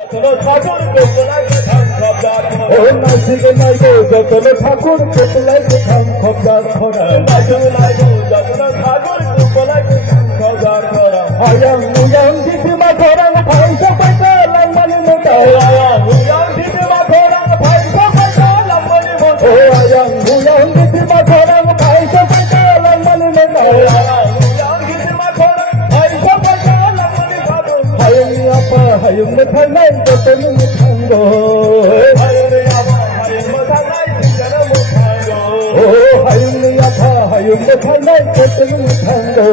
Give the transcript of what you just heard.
ঠাকুর কোপলাই ধান খবদার ও নাচিকে নাইগো যতন ঠাকুর কোপলাই ধান খবদার খরা নাচু নাইগো যতন ঠাকুর কোপলাই ধান খবদার খরা আয়াম মুয়াম দিদিমা খরাং পয়সা পয়সা লাইমানি মোটা আয়াম মুয়াম দিদিমা খরাং পয়সা পয়সা লাইমানি মোটা আয়াম মুয়াম দিদিমা খরাং পয়সা পয়সা লাইমানি মোটা আয়াম মুয়াম দিদিমা খরাং পয়সা পয়সা লাইমানি মোটা hayung apa hayung methanai যতন মুথাঙ্গো hayung apa hayung methanai যতন মুথাঙ্গো hayung apa hayung methanai যতন মুথাঙ্গো